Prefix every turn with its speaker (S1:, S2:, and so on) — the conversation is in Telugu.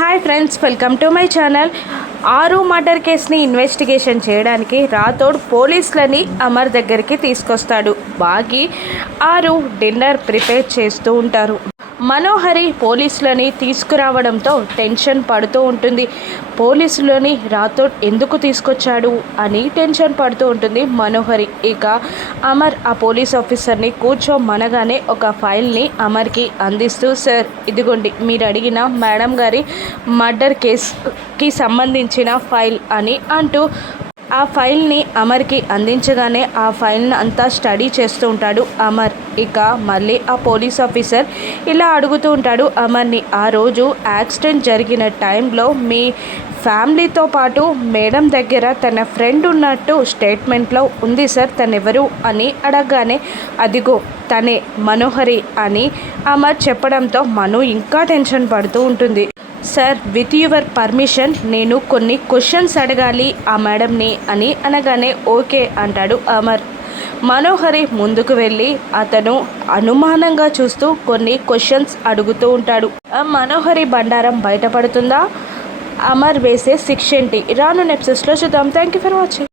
S1: Hi friends welcome to my channel. ఆరు మర్డర్ కేసుని ఇన్వెస్టిగేషన్ చేయడానికి రాథోడ్ పోలీసులని అమర్ దగ్గరికి తీసుకొస్తాడు. బాగి ఆరు డిన్నర్ ప్రిపేర్ చేస్తూ ఉంటారు. మనోహరి పోలీసులని తీసుకురావడంతో టెన్షన్ పడుతూ ఉంటుంది. పోలీసులని రాథోడ్ ఎందుకు తీసుకొచ్చాడు అని టెన్షన్ పడుతూ ఉంటుంది మనోహరి. ఇక అమర్ ఆ పోలీస్ ఆఫీసర్ని కూర్చోమనగానే ఒక ఫైల్ని అమర్కి అందిస్తూ సార్ ఇదిగోండి మీరు అడిగిన మేడం గారి మర్డర్ కేస్కి సంబంధించిన ఫైల్ అని అంటూ ఆ ఫైల్ని అమర్కి అందించగానే ఆ ఫైల్ని అంతా స్టడీ చేస్తూ ఉంటాడు అమర్. ఇక మళ్ళీ ఆ పోలీస్ ఆఫీసర్ ఇలా అడుగుతూ ఉంటాడు అమర్ని ఆ రోజు యాక్సిడెంట్ జరిగిన టైంలో మీ ఫ్యామిలీతో పాటు మేడం దగ్గర తన ఫ్రెండ్ ఉన్నట్టు స్టేట్మెంట్లో ఉంది సార్ తనెవరు? అని అడగగానే అదిగో తనే మనోహరి అని అమర్ చెప్పడంతో మను ఇంకా టెన్షన్ పడుతూ ఉంటుంది. సార్ విత్ యువర్ పర్మిషన్ నేను కొన్ని క్వశ్చన్స్ అడగాలి ఆ మేడంని అని అనగానే ఓకే అంటాడు అమర్. మనోహరి ముందుకు వెళ్ళి అతను అనుమానంగా చూస్తూ కొన్ని క్వశ్చన్స్ అడుగుతూ ఉంటాడు. ఆ మనోహరి బండారం బయటపడుతుందా? అమర్ వేసే శిక్ష ఏంటి? రాను నెప్సెస్లో చూద్దాం. Thank you for watching.